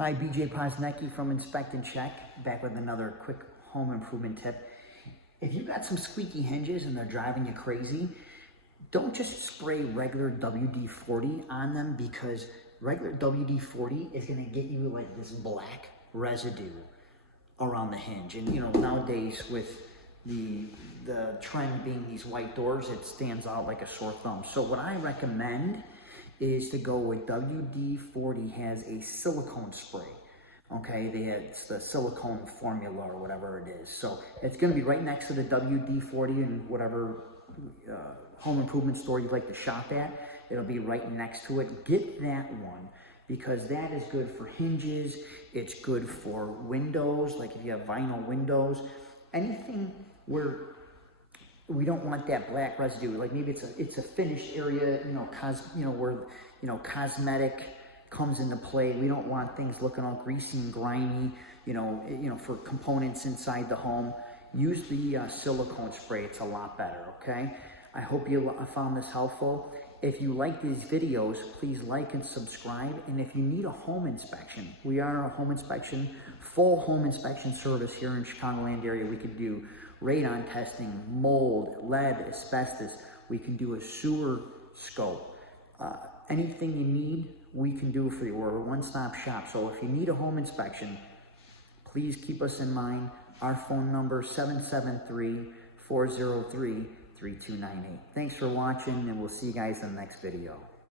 Hi, BJ Poznecki from Inspect and Check, back with another quick home improvement tip. If you've got some squeaky hinges and they're driving you crazy, don't just spray regular WD-40 on them, because regular WD-40 is gonna get you like this black residue around the hinge. And you know, nowadays with the trend being these white doors, it stands out like a sore thumb. So what I recommend is to go with WD-40 has a silicone spray. Okay, it's the silicone formula or whatever it is. So it's gonna be right next to the WD-40 in whatever home improvement store you'd like to shop at. It'll be right next to it. Get that one, because that is good for hinges. It's good for windows, like if you have vinyl windows, anything where we don't want that black residue. Like maybe it's a finished area, where cosmetic comes into play. We don't want things looking all greasy and grimy. For components inside the home, use the silicone spray. It's a lot better. Okay. I hope you found this helpful. If you like these videos, please like and subscribe. And if you need a home inspection, we are a home inspection, full home inspection service here in Chicagoland area. We could do radon testing, mold, lead, asbestos. We can do a sewer scope. Anything you need, we can do for you. We're a one-stop shop. So if you need a home inspection, please keep us in mind. Our phone number, 773-403-3298. Thanks for watching, and we'll see you guys in the next video.